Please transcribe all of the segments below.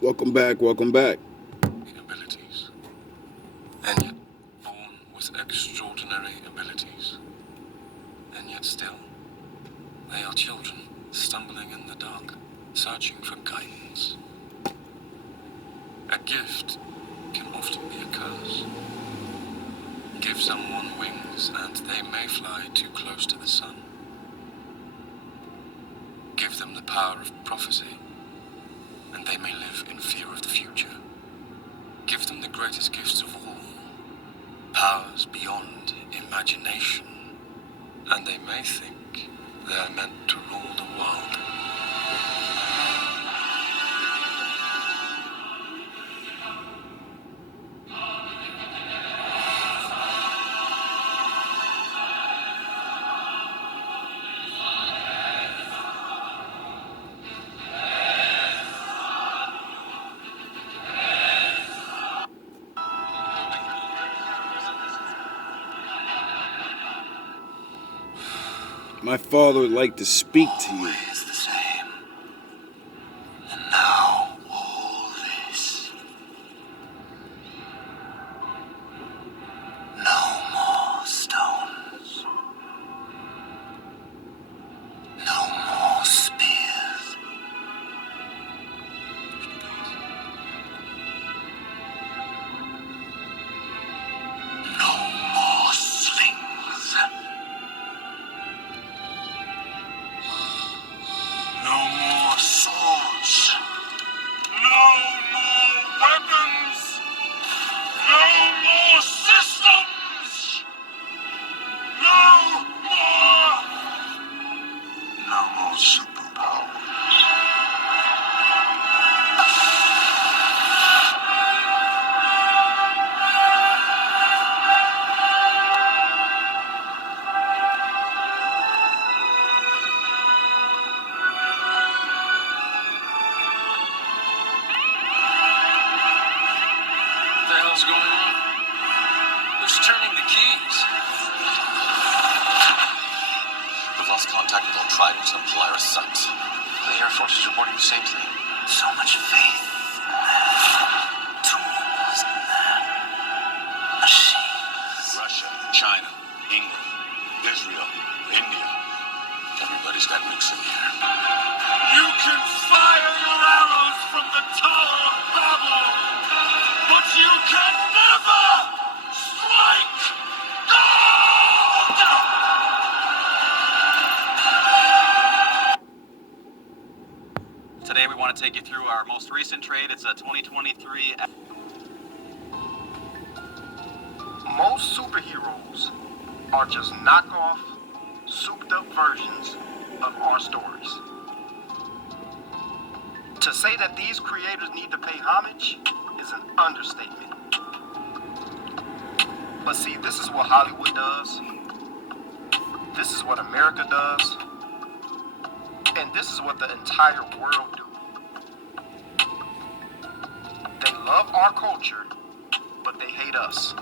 Welcome back, welcome back. Abilities, and yet born with extraordinary abilities, and yet still they are children stumbling in the dark, searching for guidance. A gift can often be a curse. Give someone wings and they may fly too close to the sun. Give them the power of prophecy and they may live in fear of the future. Give them the greatest gifts of all, powers beyond imagination, and they may think they are meant to rule the world. My father would like to speak to you. Always the same. And now all this. No more stones. No more spears. No more slings. No more swords. No more weapons. No more systems. No more. No more superpower. What the hell's going on? Who's turning the keys? We've lost contact with all Trident and Polaris sites. The Air Force is reporting the same thing. So much faith. Tools. Machines. Russia, China, England, Israel, India. Everybody's got nukes in the air. You can fire your arrows from the Tower of Babel, but you can never strike gold! Today we want to take you through our most recent trade. It's a 2023. Most superheroes are just knockoff, souped up versions of our stories. To say that these creators need to pay homage is an understatement. But see, this is what Hollywood does. This is what America does. And this is what the entire world do. They love our culture, but they hate us.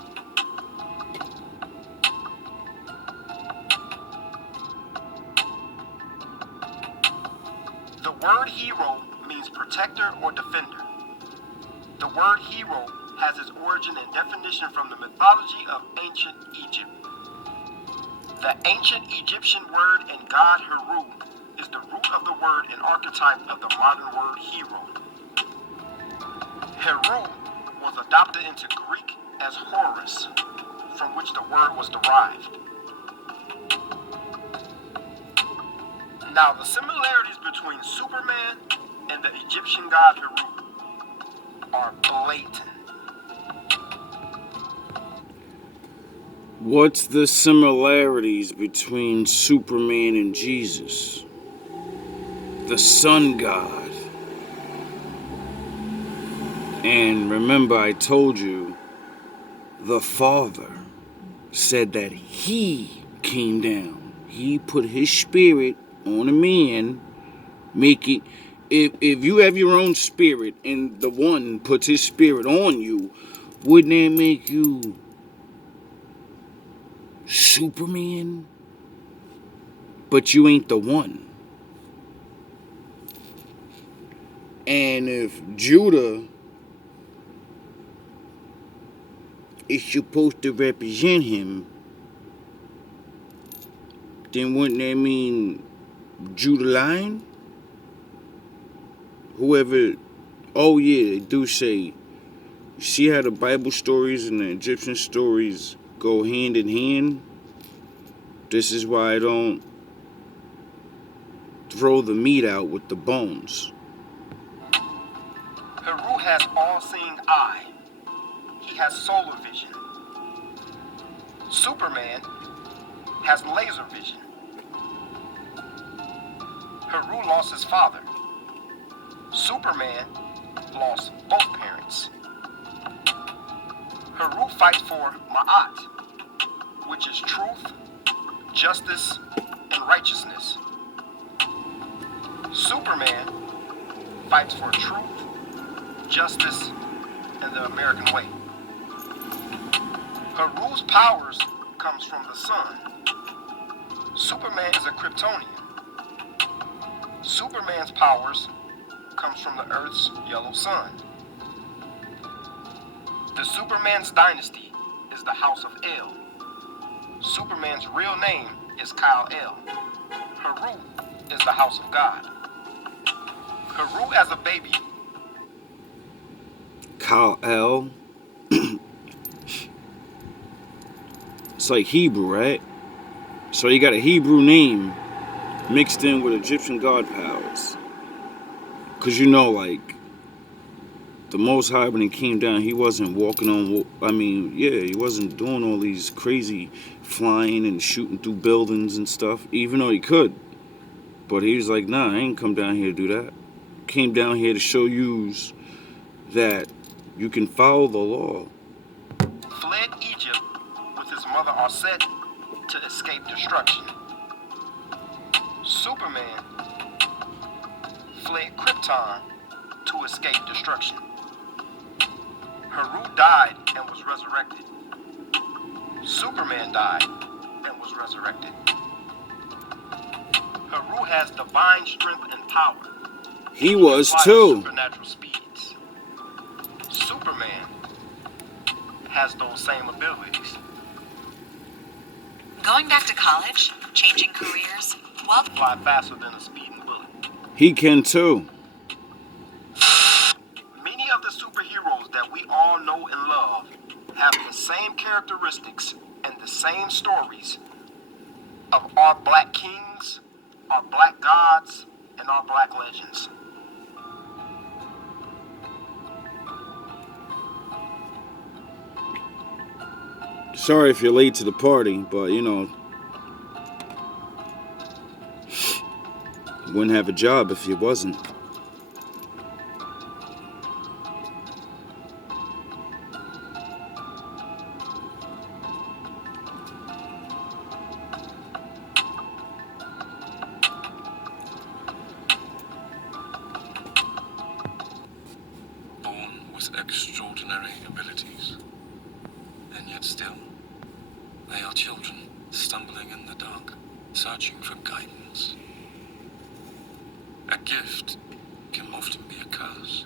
The word hero means protector or defender. The word hero has its origin and definition from the mythology of ancient Egypt. The ancient Egyptian word and god Heru is the root of the word and archetype of the modern word hero. Heru was adopted into Greek as Horus, from which the word was derived. Now, the similarities between Superman and the Egyptian god Heru are blatant. What's the similarities between Superman and Jesus? The sun god. And remember, I told you, the Father said that he came down. He put his spirit on a man, make it. If you have your own spirit and the one puts his spirit on you, wouldn't that make you Superman? But you ain't the one. And if Judah is supposed to represent him, then wouldn't that mean Judah lying? Whoever, oh yeah, they do say, see how the Bible stories and the Egyptian stories go hand in hand? This is why I don't throw the meat out with the bones. Heru has all-seeing eye. He has solar vision. Superman has laser vision. Heru lost his father. Superman lost both parents. Heru fights for Ma'at, which is truth, justice, and righteousness. Superman fights for truth, justice, and the American way. Heru's powers comes from the sun. Superman is a Kryptonian. Superman's powers comes from the Earth's yellow sun. The Superman's dynasty is the House of El. Superman's real name is Kal-El. Heru is the House of God. Heru as a baby. Kal-El. It's like Hebrew, right? So you got a Hebrew name mixed in with Egyptian god powers. Because you know, like, the Most High, when he came down, he wasn't walking on, he wasn't doing all these crazy flying and shooting through buildings and stuff, even though he could. But he was like, nah, I ain't come down here to do that. Came down here to show yous that you can follow the law. Fled Egypt with his mother Aset to escape destruction. Superman fled Krypton to escape destruction. Heru died and was resurrected. Superman died and was resurrected. Heru has divine strength and power. He was Flies too. Supernatural speeds. Superman has those same abilities. Going back to college, changing careers, well, Fly faster than a speeding bullet. He can too. Many of the superheroes that we all know and love have the same characteristics and the same stories of our black kings, our black gods, and our black legends. Sorry if you're late to the party, but you know, wouldn't have a job if you wasn't. Born with extraordinary abilities, and yet still, they are children stumbling in the dark, searching for guidance. A gift can often be a curse.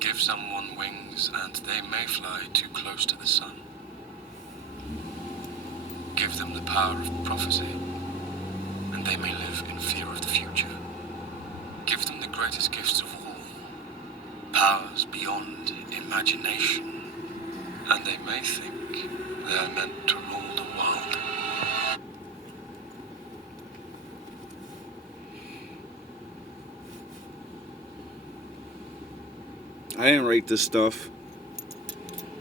Give someone wings and they may fly too close to the sun. Give them the power of prophecy and they may live in fear of the future. Give them the greatest gifts of all, powers beyond imagination, and they may think they are meant to rule the world. I didn't write this stuff.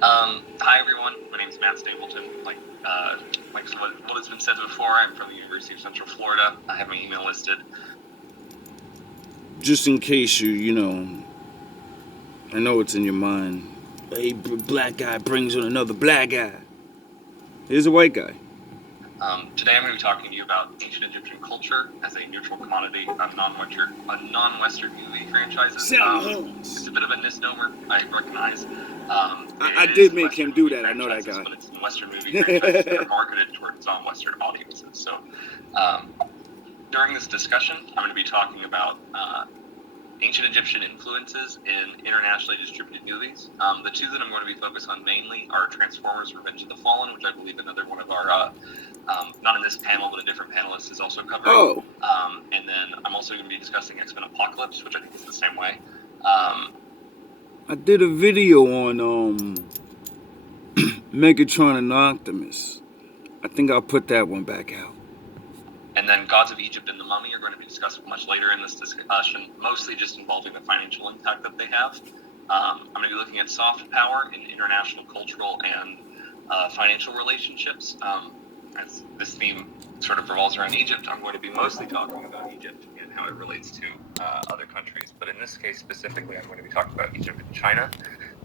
Hi everyone, my name is Matt Stapleton. Like what has been said before, I'm from the University of Central Florida. I have my email listed. Just in case you know, I know it's in your mind. A black guy brings on another black guy. Here's a white guy. Today I'm going to be talking to you about ancient Egyptian culture as a neutral commodity of non-Western movie franchises. It's a bit of a misnomer, I recognize. I did make him do that. I know that guy. But it's Western movie franchises that are marketed towards non-Western audiences. So during this discussion, I'm going to be talking about ancient Egyptian influences in internationally distributed movies. The two that I'm going to be focused on mainly are Transformers: Revenge of the Fallen, which I believe another one of our, not in this panel, but a different panelist is also covering. Oh. And then I'm also going to be discussing X-Men Apocalypse, which I think is the same way. I did a video on Megatron and Optimus. I think I'll put that one back out. And then Gods of Egypt and the Mummy are going to be discussed much later in this discussion, mostly just involving the financial impact that they have. I'm going to be looking at soft power in international cultural and financial relationships. As this theme sort of revolves around Egypt, I'm going to be mostly talking about Egypt and how it relates to other countries. But in this case specifically, I'm going to be talking about Egypt and China.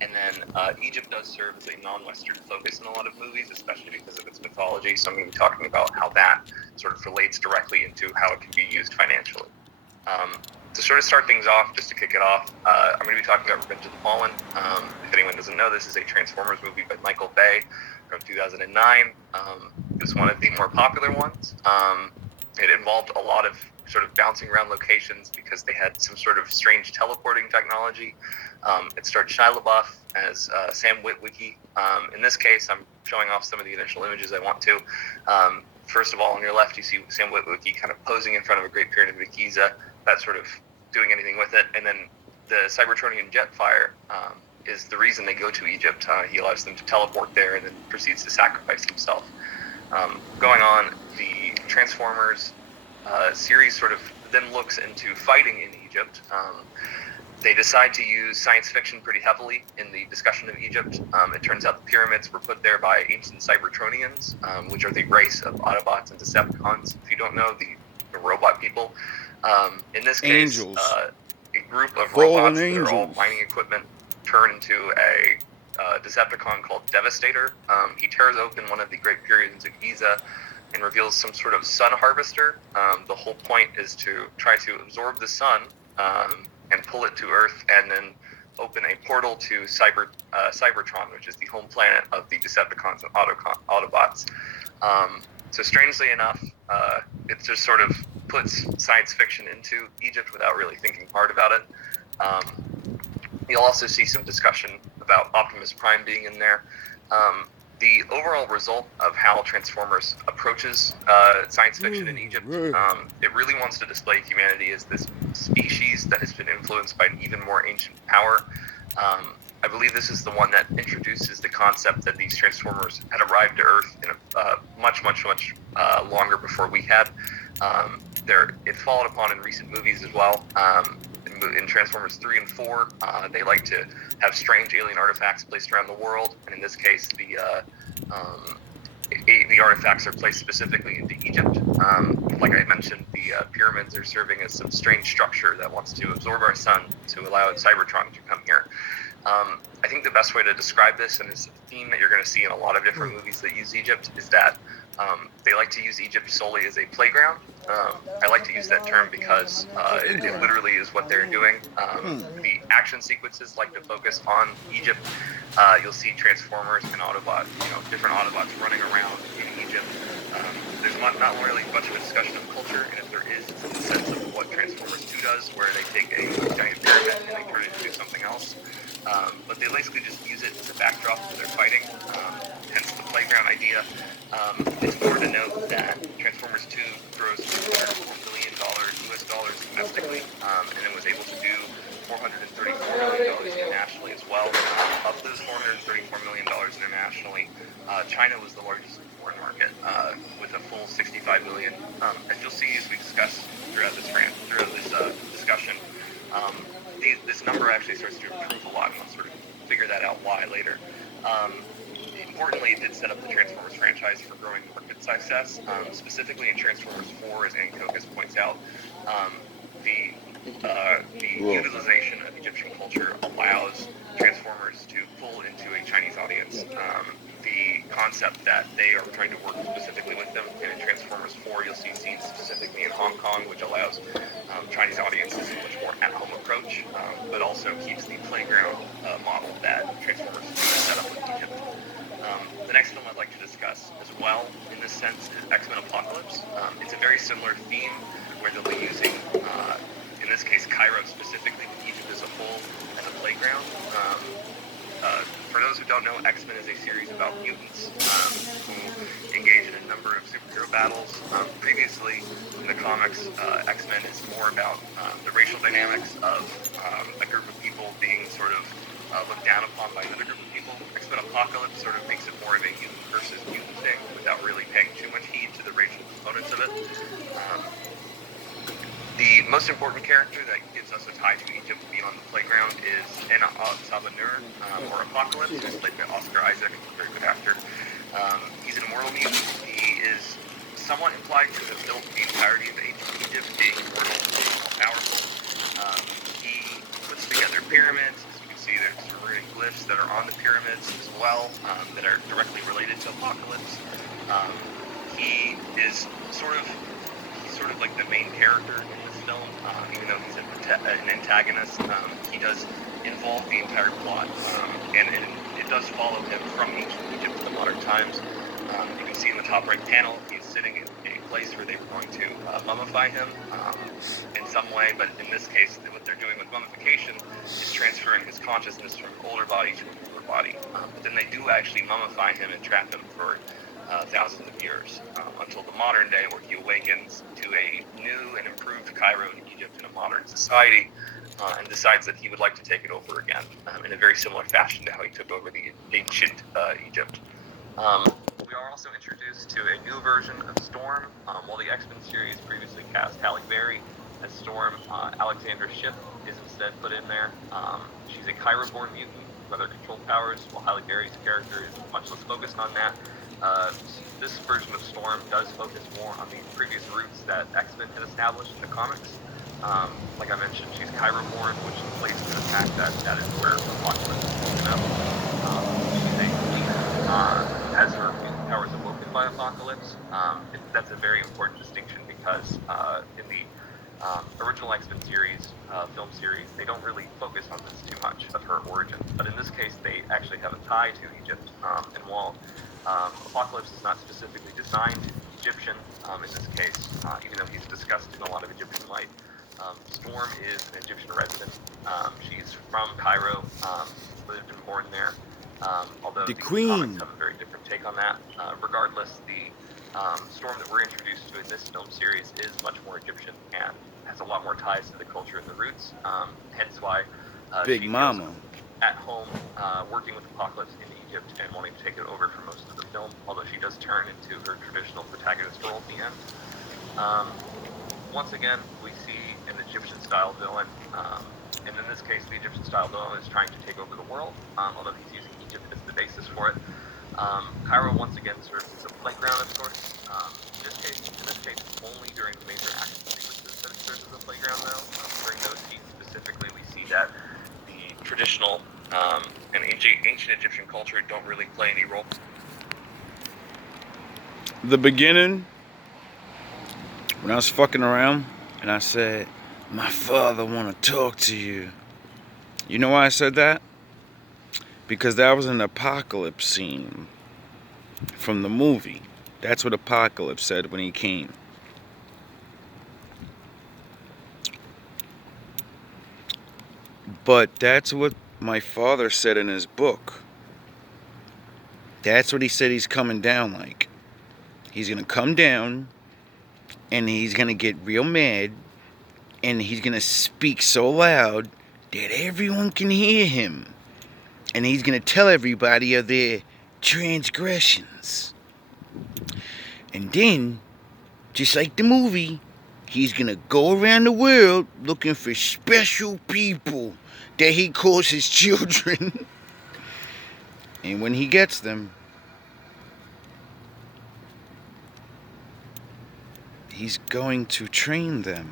And then Egypt does serve as a non-Western focus in a lot of movies, especially because of its mythology. So I'm going to be talking about how that sort of relates directly into how it can be used financially. To sort of start things off, just to kick it off, I'm going to be talking about Revenge of the Fallen. If anyone doesn't know, this is a Transformers movie by Michael Bay from 2009. It was one of the more popular ones. It involved a lot of sort of bouncing around locations because they had some sort of strange teleporting technology. It starred Shia LaBeouf as Sam Witwicky. In this case, I'm showing off some of the initial images I want to. First of all, on your left, you see Sam Witwicky kind of posing in front of a Great Pyramid of Giza, that's sort of doing anything with it. And then the Cybertronian Jetfire is the reason they go to Egypt. He allows them to teleport there and then proceeds to sacrifice himself. Going on, the Transformers series sort of then looks into fighting in Egypt. They decide to use science fiction pretty heavily in the discussion of Egypt. It turns out the pyramids were put there by ancient Cybertronians, which are the race of Autobots and Decepticons. If you don't know, the robot people. In this case, Angels. A group of Fallen robots that angels. are all mining equipment turn into a Decepticon called Devastator. He tears open one of the Great Pyramids of Giza and reveals some sort of sun harvester. The whole point is to try to absorb the sun and pull it to Earth, and then open a portal to Cybertron, which is the home planet of the Decepticons and Autobots. So strangely enough, it just sort of puts science fiction into Egypt without really thinking hard about it. You'll also see some discussion about Optimus Prime being in there. The overall result of how Transformers approaches science fiction in Egypt, it really wants to display humanity as this species that has been influenced by an even more ancient power. I believe this is the one that introduces the concept that these Transformers had arrived to Earth in a much longer before we had. It's followed upon in recent movies as well. In Transformers 3 and 4, they like to have strange alien artifacts placed around the world, and in this case, the artifacts are placed specifically into Egypt. Like I mentioned, the pyramids are serving as some strange structure that wants to absorb our sun to allow Cybertron to come here. I think the best way to describe this, and it's a theme that you're going to see in a lot of different movies that use Egypt, is that they like to use Egypt solely as a playground. I like to use that term because it literally is what they're doing. The action sequences like to focus on Egypt. You'll see Transformers and Autobots, different Autobots running around in Egypt. There's not really much of a discussion of culture, and if there is, it's in the sense of what Transformers 2 does, where they take a giant pyramid and they turn it into something else. But they basically just use it as a backdrop to their fighting, hence the playground idea. It's important to note that Transformers 2 grossed $4 million US dollars domestically, and it was able to do $434 million internationally as well. Of those $434 million internationally, China was the largest foreign market, with a full $65 million. As you'll see as we discuss throughout this discussion, this number actually starts to improve a lot, and we'll sort of figure that out why later. Importantly, it did set up the Transformers franchise for growing market success, specifically in Transformers 4, as Ankocus points out. The utilization of Egyptian culture allows Transformers to pull into a Chinese audience. The concept that they are trying to work specifically with them, and in Transformers 4 you'll see scenes specifically in Hong Kong, which allows Chinese audiences a much more at-home approach, but also keeps the playground model that Transformers 2 set up with Egypt. The next film I'd like to discuss as well, in this sense, is X-Men Apocalypse. It's a very similar theme, where they'll be using, in this case, Cairo specifically, with Egypt as a whole, as a playground. For those who don't know, X-Men is a series about mutants who engage in a number of superhero battles. Previously, in the comics, X-Men is more about the racial dynamics of a group of people being sort of looked down upon by another group of people. X-Men Apocalypse sort of makes it more of a mutant versus mutant thing without really paying too much heed to the racial components of it. The most important character that gives us a tie to Egypt beyond the playground is Ena Sabanur, or Apocalypse, who's played by Oscar Isaac, a very good actor. He's an immortal mutant. He is somewhat implied to have built the entirety of ancient Egypt, being immortal, being all-powerful. He puts together pyramids. As you can see, there's some runic glyphs that are on the pyramids as well, that are directly related to Apocalypse. He is sort of like the main character in this film, even though he's an antagonist. He does involve the entire plot, and it does follow him from ancient Egypt to the modern times. You can see in the top right panel, he's sitting in a place where they were going to mummify him in some way, but in this case, what they're doing with mummification is transferring his consciousness from an older body to a newer body. But then they do actually mummify him and trap him for thousands of years, until the modern day, where he awakens to a new and improved Cairo in Egypt in a modern society, and decides that he would like to take it over again, in a very similar fashion to how he took over the ancient Egypt. We are also introduced to a new version of Storm. While the X-Men series previously cast Halle Berry as Storm, Alexandra Shipp is instead put in there. She's a Cairo-born mutant with other control powers, while Halle Berry's character is much less focused on that. This version of Storm does focus more on the previous roots that X-Men had established in the comics. Like I mentioned, she's Cairo-born, which plays to the fact that that is where Apocalypse is woken up. She's a queen, has her powers awoken by Apocalypse. That's a very important distinction because in the original X-Men series, film series, they don't really focus on this too much of her origin. But in this case, they actually have a tie to Egypt. And while Apocalypse is not specifically designed Egyptian in this case, even though he's discussed in a lot of Egyptian light. Storm is an Egyptian resident. She's from Cairo, lived and born there. Although the comics have a very different take on that. Regardless, the Storm that we're introduced to in this film series is much more Egyptian and has a lot more ties to the culture and the roots. Hence why Big Mama at home, working with Apocalypse in Egypt and wanting to take it over for most of the film, although she does turn into her traditional protagonist role at the end. Once again, we see an Egyptian-style villain, and in this case, the Egyptian-style villain is trying to take over the world, although he's using Egypt as the basis for it. Cairo once again serves as a playground of sorts. In this case, only during the major action sequences that it serves as a playground, though. During those scenes specifically, we see that the traditional and ancient Egyptian culture don't really play any role. The beginning, when I was fucking around and I said, my father want to talk to you. You know why I said that? Because that was an Apocalypse scene from the movie. That's what Apocalypse said when he came. But that's what my father said in his book. That's what he said he's coming down like. He's going to come down and he's going to get real mad and he's going to speak so loud that everyone can hear him. And he's going to tell everybody of their transgressions. And then, just like the movie, he's going to go around the world looking for special people that he calls his children. And when he gets them, he's going to train them.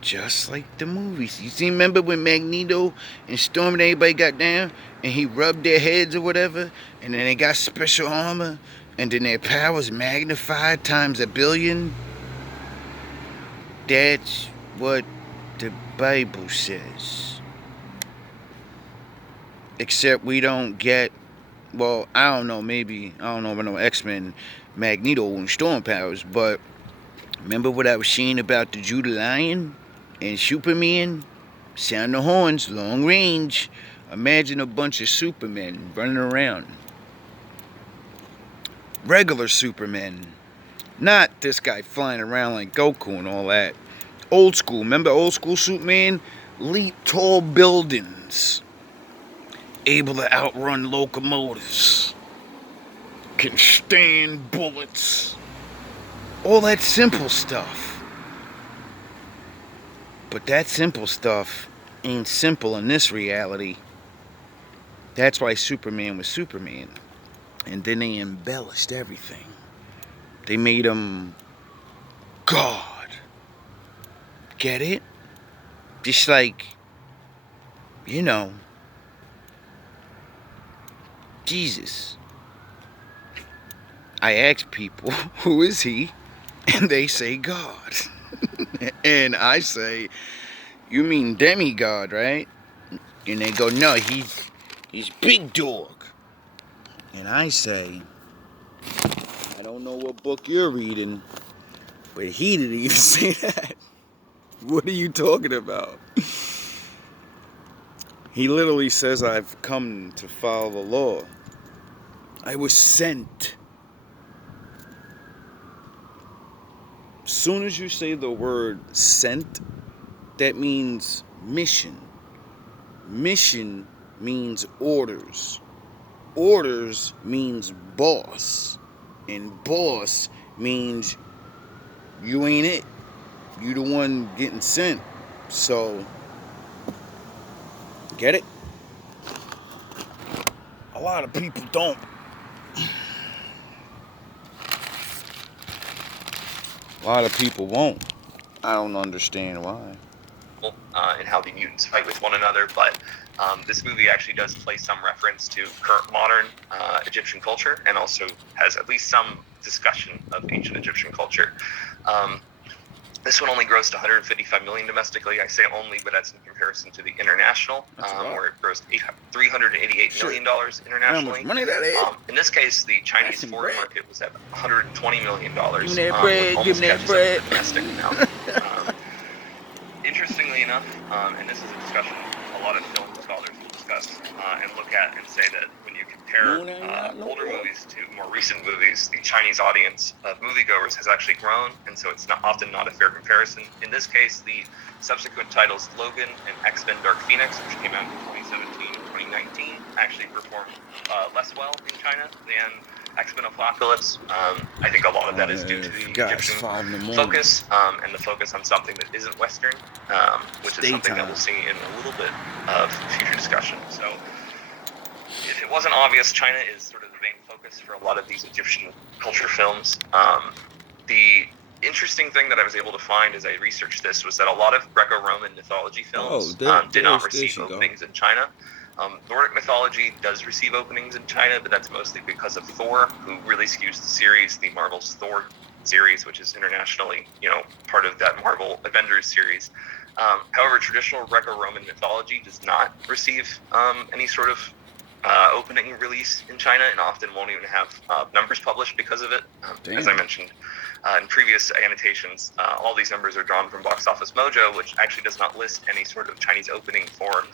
Just like the movies. You remember when Magneto and Storm and everybody got down and he rubbed their heads or whatever, and then they got special armor, and then their powers magnified times 1,000,000,000? That's what the Bible says. Except we don't get, well, I don't know, maybe, I don't know about no X-Men, Magneto and Storm powers, but remember what I was saying about the Judah Lion? And Superman, sound the horns, long range. Imagine a bunch of Supermen running around. Regular Supermen. Not this guy flying around like Goku and all that. Old school. Remember old school Superman? Leap tall buildings. Able to outrun locomotives. Can stand bullets. All that simple stuff. But that simple stuff ain't simple in this reality. That's why Superman was Superman. And then they embellished everything. They made him God. Get it? Just like, you know, Jesus. I ask people, who is he? And they say God. And I say, you mean demigod, right? And they go, no, he's big dog. And I say, I don't know what book you're reading, but he didn't even say that. What are you talking about? He literally says, I've come to follow the law. I was sent. As soon as you say the word sent, that means mission. Mission means orders. Orders means boss. And boss means you ain't it. You the one getting sent. So, get it? A lot of people don't. A lot of people won't. I don't understand why. And how the mutants fight with one another, but this movie actually does play some reference to current modern Egyptian culture, and also has at least some discussion of ancient Egyptian culture. This one only grossed $155 million domestically. I say only, but that's in comparison to the international, where it grossed $388 million internationally. How much money that is? In this case, the Chinese foreign market was at $120 million. Give me that bread. Give me that bread. Domestic amount. Interestingly enough, and this is a discussion a lot of film scholars will discuss and look at and say that when you compare older movies to more recent movies, the Chinese audience of moviegoers has actually grown, and so it's often not a fair comparison. In this case, the subsequent titles Logan and X-Men Dark Phoenix, which came out in 2017 and 2019, actually performed less well in China than X-Men Apocalypse. I think a lot of that is due to the Egyptian focus, and the focus on something that isn't Western, which is something that we'll see in a little bit of future discussion. So, if it wasn't obvious, China is sort of the main focus for a lot of these Egyptian culture films. The interesting thing that I was able to find as I researched this was that a lot of Greco-Roman mythology films did not receive openings in China. Nordic mythology does receive openings in China, but that's mostly because of Thor, who really skews the series, the Marvel's Thor series, which is internationally, part of that Marvel Avengers series. However, traditional Greco-Roman mythology does not receive any sort of opening release in China, and often won't even have numbers published because of it. As I mentioned in previous annotations, all these numbers are drawn from Box Office Mojo, which actually does not list any sort of Chinese opening for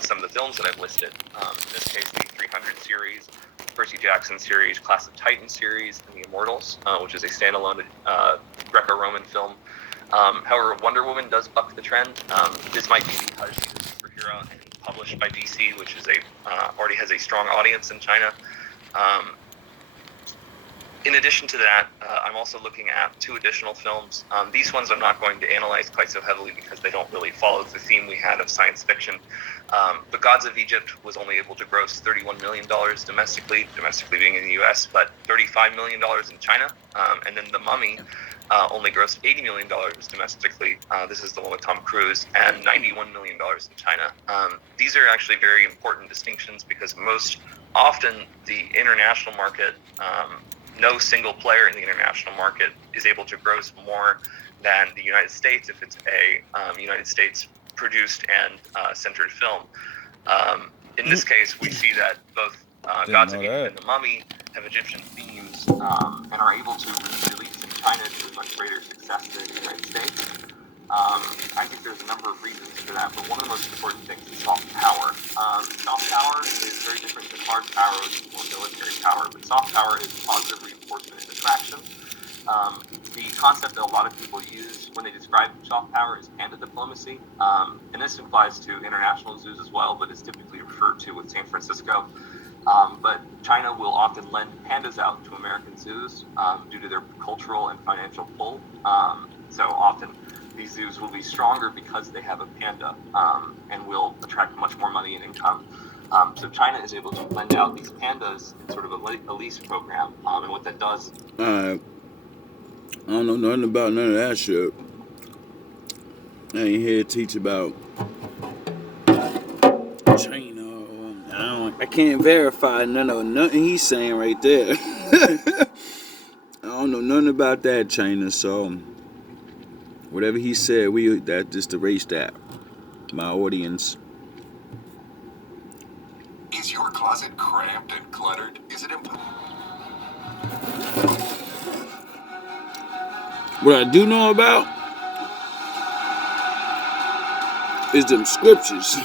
some of the films that I've listed. In this case, the 300 series, Percy Jackson series, Class of Titan series, and The Immortals, which is a standalone Greco-Roman film. However, Wonder Woman does buck the trend. This might be because she's a superhero and published by DC, which is already has a strong audience in China. In addition to that, I'm also looking at 2 additional films. These ones I'm not going to analyze quite so heavily because they don't really follow the theme we had of science fiction. But Gods of Egypt was only able to gross $31 million domestically being in the US, but $35 million in China. And then The Mummy only grossed $80 million domestically. This is the one with Tom Cruise, and $91 million in China. These are actually very important distinctions because most often the international market, no single player in the international market is able to gross more than the United States if it's a United States produced and centered film. In this case, we see that both Gods of Egypt and The Mummy have Egyptian themes and are able to release in China to a much greater success than the United States. I think there's a number of reasons for that, but one of the most important things is soft power. Soft power is very different than hard power or military power, but soft power is positive reinforcement and attraction. The concept that a lot of people use when they describe soft power is panda diplomacy, and this applies to international zoos as well, but is typically referred to with San Francisco. But China will often lend pandas out to American zoos due to their cultural and financial pull. So often these zoos will be stronger because they have a panda and will attract much more money and income. So China is able to lend out these pandas in sort of a lease program, and what that does. I don't know nothing about none of that shit. I ain't here to teach about China. I can't verify nothing he's saying right there. I don't know nothing about that, China. So whatever he said, that just erase that. My audience. Is your closet cramped and cluttered? Is it impossible? What I do know about is them scriptures.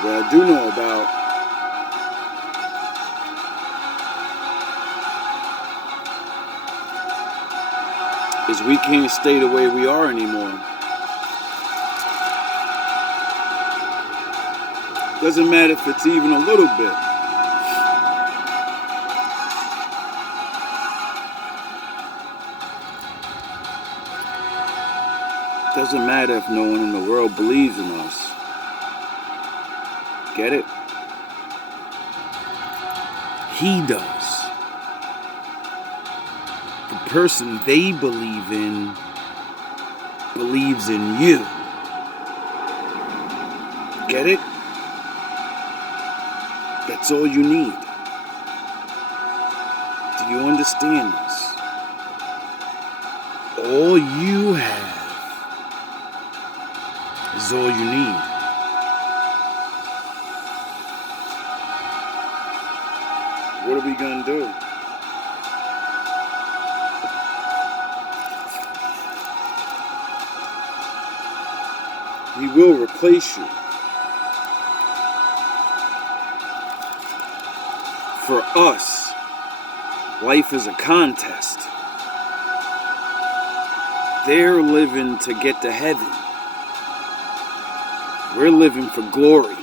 What I do know about is we can't stay the way we are anymore. Doesn't matter if it's even a little bit. Doesn't matter if no one in the world believes in us. Get it? He does. The person they believe in believes in you. Get it? That's all you need. Do you understand this? All you have is all you need. What are we gonna do? He will replace you. For us, life is a contest. They're living to get to heaven. We're living for glory.